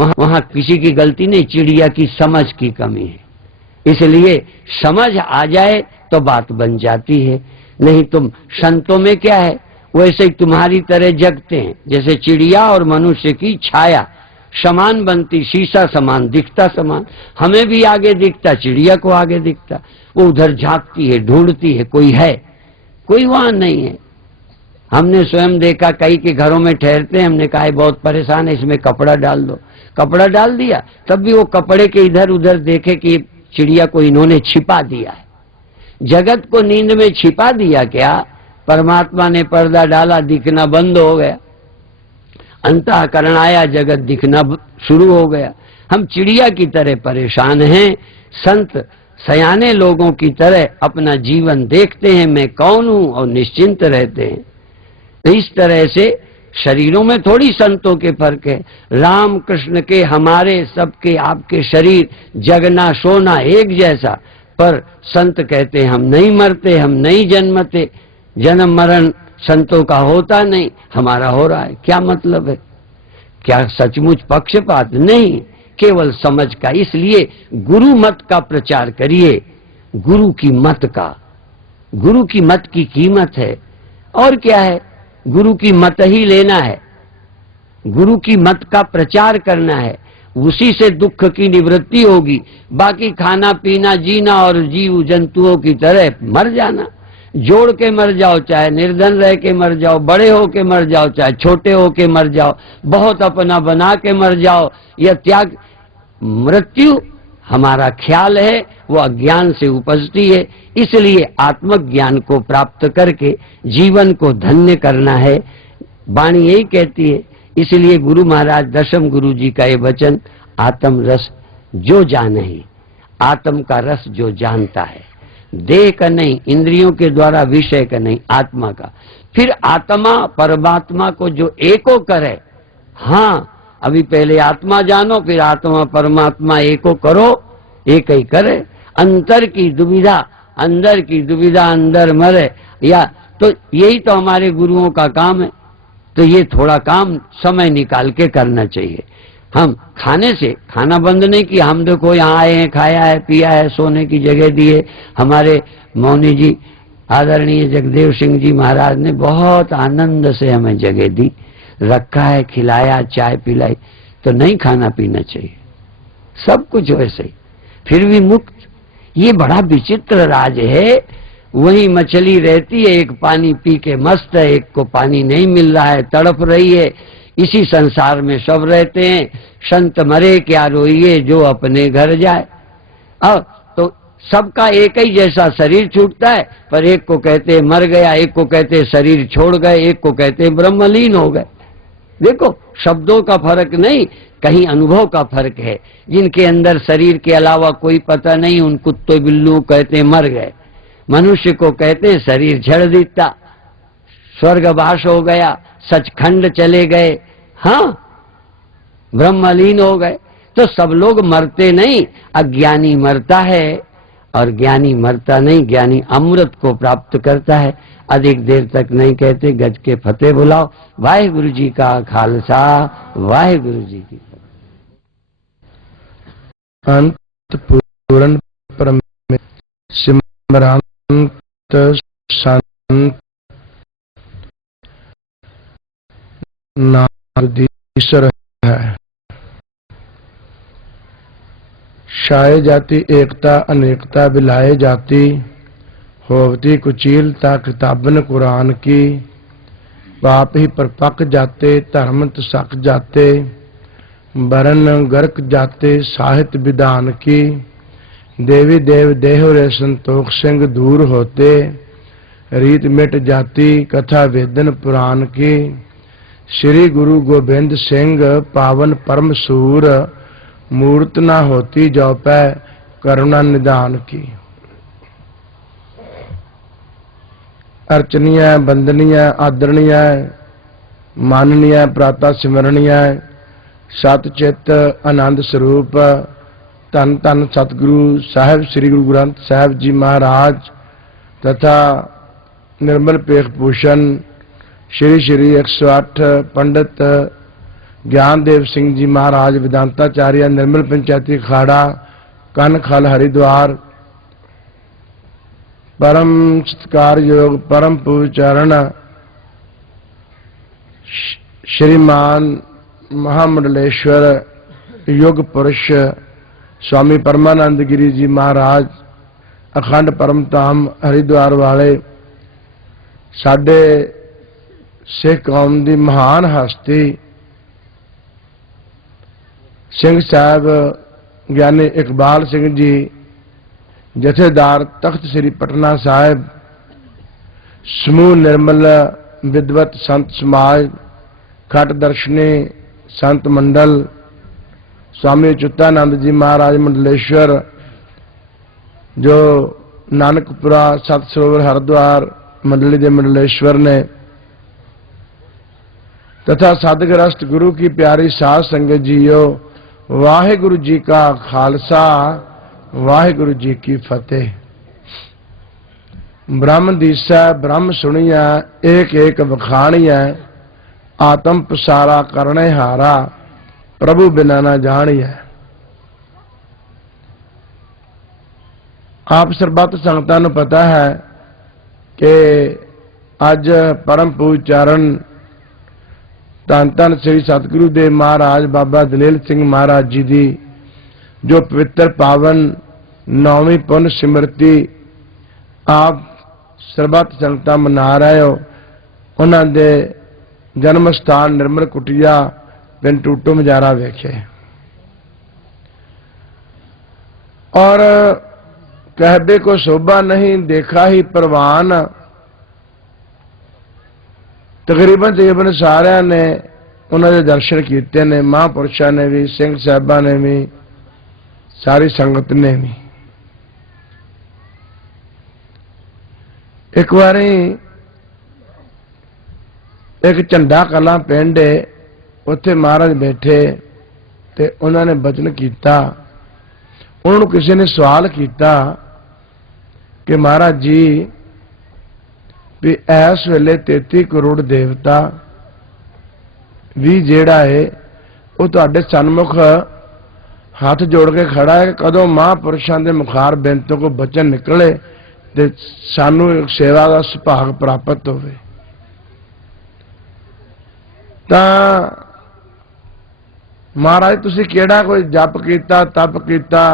वहां किसी की गलती नहीं, चिड़िया की समझ की कमी है। इसलिए समझ आ जाए तो बात बन जाती है। नहीं तुम संतों में क्या है, वैसे ही तुम्हारी तरह जगते हैं, जैसे चिड़िया और मनुष्य की छाया समान बनती, शीशा समान दिखता समान, हमें भी आगे दिखता, चिड़िया को आगे दिखता। वो उधर झांकती है, ढूंढती है, कोई है, कोई वहां नहीं है। हमने स्वयं देखा, कई के घरों में ठहरते हैं, हमने कहा बहुत परेशान है, इसमें कपड़ा डाल दो, कपड़ा डाल दिया, तब भी वो कपड़े के इधर उधर देखे कि चिड़िया को इन्होंने छिपा दिया है। जगत को नींद में छिपा दिया क्या? परमात्मा ने पर्दा डाला, दिखना बंद हो गया, अंतःकरण आया, जगत दिखना शुरू हो गया। हम चिड़िया की तरह परेशान हैं, संत सयाने लोगों की तरह अपना जीवन देखते हैं, मैं कौन हूं, और निश्चिंत रहते हैं। तो इस तरह से शरीरों में थोड़ी संतों के फर्क है। राम कृष्ण के, हमारे, सबके, आपके शरीर जगना सोना एक जैसा, पर संत कहते हैं हम नहीं मरते, हम नहीं जन्मते, जन्म मरण संतों का होता नहीं, हमारा हो रहा है। क्या मतलब है? क्या सचमुच पक्षपात? नहीं, केवल समझ का। इसलिए गुरु मत का प्रचार करिए, गुरु की मत का। गुरु की मत की कीमत है, और क्या है? गुरु की मत ही लेना है, गुरु की मत का प्रचार करना है, उसी से दुख की निवृत्ति होगी। बाकी खाना पीना, जीना और जीव जंतुओं की तरह मर जाना, जोड़ के मर जाओ, चाहे निर्धन रह के मर जाओ, बड़े हो के मर जाओ, चाहे छोटे हो के मर जाओ, बहुत अपना बना के मर जाओ, यह त्याग। मृत्यु हमारा ख्याल है, वो अज्ञान से उपजती है। इसलिए आत्मज्ञान को प्राप्त करके जीवन को धन्य करना है, वाणी यही कहती है। इसलिए गुरु महाराज दशम गुरु जी का ये वचन, आत्म रस जो जाने ही, आत्म का रस जो जानता है, देह का नहीं, इंद्रियों के द्वारा विषय का नहीं, आत्मा का। फिर आत्मा परमात्मा को जो एको करे, हाँ अभी पहले आत्मा जानो, फिर आत्मा परमात्मा एको करो, एक ही करे। अंतर की दुविधा, अंदर की दुविधा अंदर मरे, या तो यही तो हमारे गुरुओं का काम है। तो ये थोड़ा काम समय निकाल के करना चाहिए। हम खाने से, खाना बंद नहीं किया, हम देखो यहाँ आए हैं, खाया है, पिया है, सोने की जगह दी है। हमारे मौनी जी, आदरणीय जगदेव सिंह जी महाराज ने बहुत आनंद से हमें जगह दी, रखा है, खिलाया, चाय पिलाई। तो नहीं खाना पीना चाहिए, सब कुछ वैसे ही, फिर भी मुक्त। ये बड़ा विचित्र राज है। वही मछली रहती है, एक पानी पी के मस्त है, एक को पानी नहीं मिल रहा है, तड़प रही है। इसी संसार में सब रहते हैं। संत मरे क्या रोइए, जो अपने घर जाए। अब तो सबका एक ही जैसा शरीर छूटता है, पर एक को कहते हैं मर गया, एक को कहते हैं शरीर छोड़ गए, एक को कहते हैं ब्रह्मलीन हो गए। देखो, शब्दों का फर्क नहीं, कहीं अनुभव का फर्क है। जिनके अंदर शरीर के अलावा कोई पता नहीं, उन कुत्ते बिल्लू कहते हैं मर गए। मनुष्य को कहते हैं शरीर झड़ दीता, स्वर्गवास हो गया, सचखंड चले गए, हाँ ब्रह्मलीन हो गए। तो सब लोग मरते नहीं, अज्ञानी मरता है, और ज्ञानी मरता नहीं, ज्ञानी अमृत को प्राप्त करता है। अधिक देर तक नहीं कहते, गज के फतेह बुलाओ। वाहिगुरु जी का खालसा, वाहिगुरु जी की अंत पूर्ण परमेश्वर सिमरंत संत नादीश्वर है। शाये जाति एकता अनेकता बिलाए जाती, होवती कुचीलता किताबन कुरान की। पाप ही परपक जाते, धर्म तसक जाते, बरन गर्क जाते साहित्य विधान की। देवी देव देहो रे संतोख सिंह दूर होते, रीत मिट जाती कथा वेदन पुराण की। श्री गुरु गोबिंद सिंह पावन परम सूर, मूर्त न होती जो पै करुणा निदान की। अर्चनीय वंदनीय आदरणीय माननीय प्रातः सिमरणीय सतचित आनंद स्वरूप धन धन सतगुरु साहिब श्री गुरु ग्रंथ साहिब जी महाराज तथा निर्मल पेख भूषण श्री श्री 108 पंडित ज्ञानदेव सिंह जी महाराज वेदांताचार्य निर्मल पंचायती अखाड़ा कन खल हरिद्वार परम सत्कार योग परम पूज्य चरण श्रीमान महामंडलेश्वर युग पुरुष स्वामी परमानंद गिरी जी महाराज अखंड परम धाम हरिद्वार वाले साडे सिख कौम की महान हस्ती सिंह साहब ज्ञानी इकबाल सिंह जी जथेदार तख्त श्री पटना साहिब समूह निर्मल विद्वत संत समाज खट दर्शनी संत मंडल स्वामी अच्युतानंद जी महाराज मंडलेश्वर जो नानकपुरा सत सरोवर हरिद्वार मंडली के मंडलेश्वर ने तथा सदग्रस्त गुरु की प्यारी साध संगत जीओ वाहिगुरु जी का खालसा वाहिगुरु जी की फतेह। ब्रह्म दीसा ब्रह्म सुनिया एक एक बखानिया आत्म पसारा करने हारा प्रभु बिना ना जानिया। आप सरबत संगतां नूं पता है कि अज परम पूज चरण धन धन श्री सतगुरु देव महाराज बाबा दलेल सिंह महाराज जी की जो पवित्र पावन नौवीं पुन सिमरती आप सरबत संगतां मना रहे हो। उन्होंने जन्म स्थान निर्मल कुटिया पिंड टूटो मजारा वेखे और कहबे को शोभा नहीं देखा ही परवान। तकरीबन सारिया ने उन्होंने दर्शन किए ने, महापुरुषों ने भी, सिंह साहबा ने भी, सारी संगत ने भी। एक बारी एक झंडा कला पिंड उत्थे महाराज बैठे ते उन्होंने बचन किया। उन्होंने किसी ने सवाल किया कि महाराज जी भी इस वेले 33 करोड़ देवता भी जेड़ा है वो तुहाडे सन्मुख हाथ जोड़ के खड़ा है, कदों महापुरुषों के मुखार बेनतों को बचन निकले ते सानू सेवा का सुभाग प्राप्त होवे। तां महाराज तुसी केड़ा कोई जप कीता, तप कीता,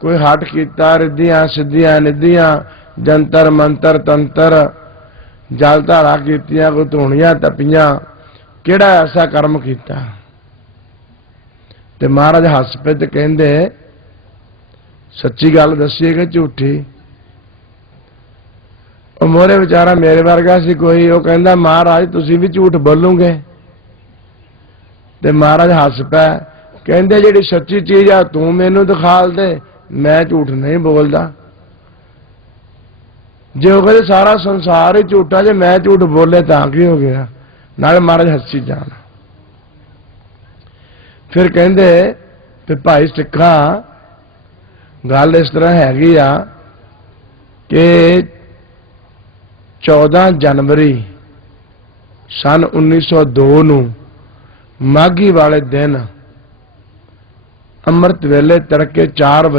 कोई हट कीता, रिद्धियां सिद्धियां निधियां, जंतर मंतर तंत्र, जल धारा कीतियां, कोई धूणियां तपियां, केड़ा ऐसा कर्म कीता? ते महाराज हस पे ते कहंदे सच्ची गल दसी कि झूठी? मोरे बेचारा मेरे वर्गा सी कोई, वो कहंदा महाराज तुसी भी झूठ बोलोगे? ते महाराज हस पै कहंदे जिहड़ी सच्ची चीज आ तू मैनू दिखाल दे, मैं झूठ नहीं बोलदा। जे वो कहते सारा संसार ही झूठा, जे मैं झूठ बोले तां की हो गया? नाले महाराज हसी जाना। फिर कहंदे ते भाई सिक्खा गल इस तरह हैगी आ कि 14 जनवरी सन 1902 नूं माघी वाले दिन अमृत वेले तड़के 4 बजे